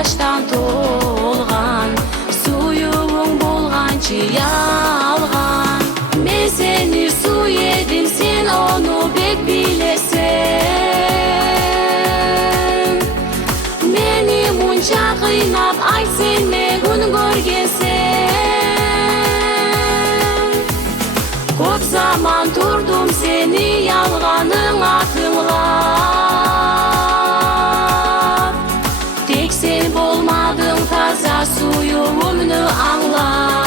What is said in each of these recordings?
yaştan tolgan, suyuğun bolganчы yalgan. Men seni su edim, sen onu bek bilesen. Meni muncha kıynap ay sen gün görgensen. Көп zaman turdum seni yalganıma tınlap. Tek sen bolmadın taza suyuğumnu anlap.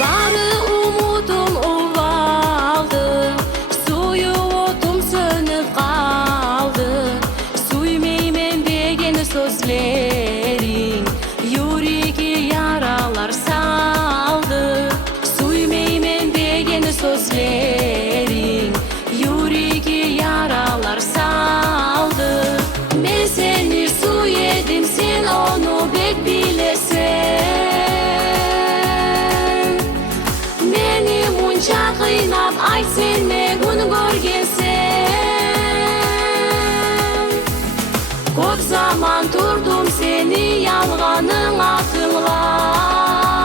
Bari umudum uvaldı, suyuğum sönüp kaldı. Suymeymen degen sözlerin yüreği yaralar saldı. Suymeymen degen sözlerin yüreği yaralar saldı. Ben seni su edim, sen onu bek bilesen. Meni muncha kıynap ay sen gün görgensen. Көп zaman turdum seni yalganıma tınlap.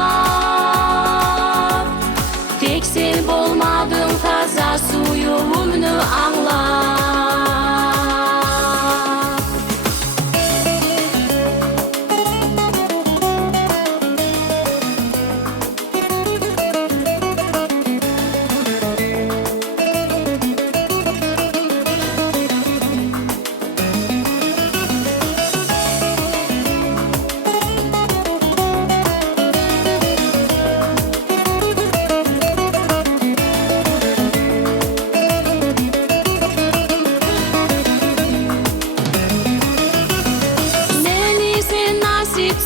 Tek sen bolmadın taza suyuğumnu anlap.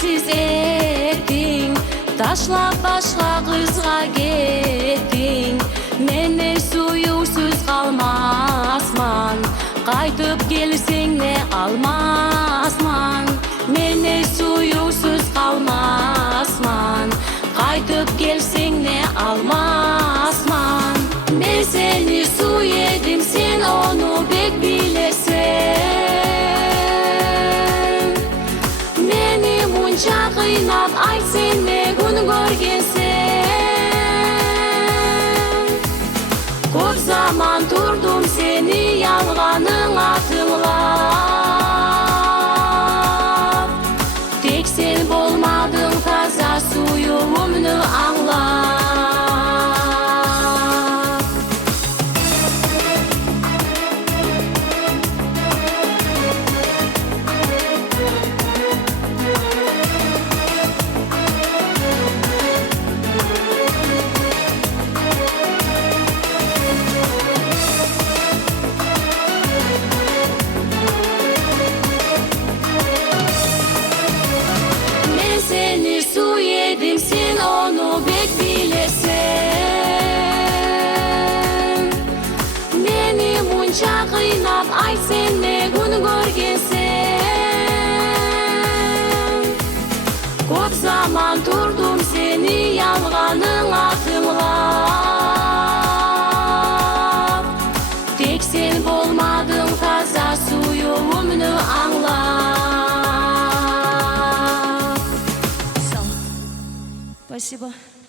Siz ettin, taşlap başka kızga gittin. Menden suyuksuz kalmazman, kaytıp gelsen ne almazman. Menden suyuksuz kalmazman, kaytıp gelsen ne almazman. Ben seni su edim, sen onu bek bilesen. Muncha kıynap ay sen gün görgensen. Көп zaman turdum seni yalganıma tınlap. Tek sen bolmadın taza suyuğumnu anlap. Seni su edim, sen onu bek bilesen. Meni muncha kıynap ay sen gün görgensen. Көп zaman turdum seni yalganıma tınlap. Tek sen bolmadın taza suyuğumnu anlap. Спасибо.